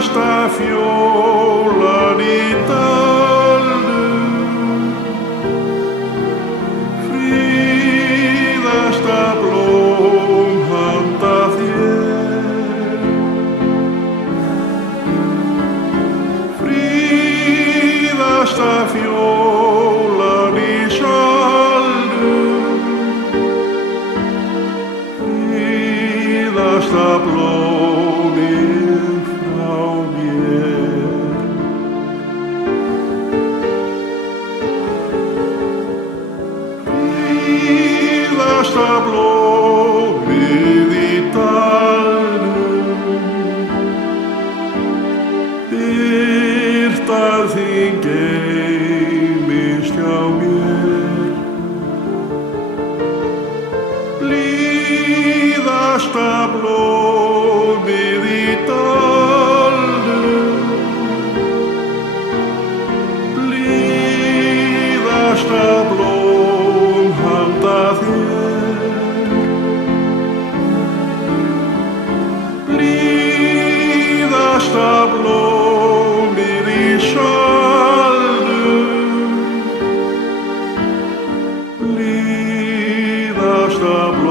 Blíðasta fjólan í dalnum, fríðasta blóm handa þér. Fríðasta fjólan í salnum, fríðasta blómið frá mér. Fríðasta blómið í dalnum, birtan þín geymist hjá mér. Blíðasta blómið í dalnum, blíðasta blóm handa þér. Blíðasta blómið í salnum, blíðasta blóm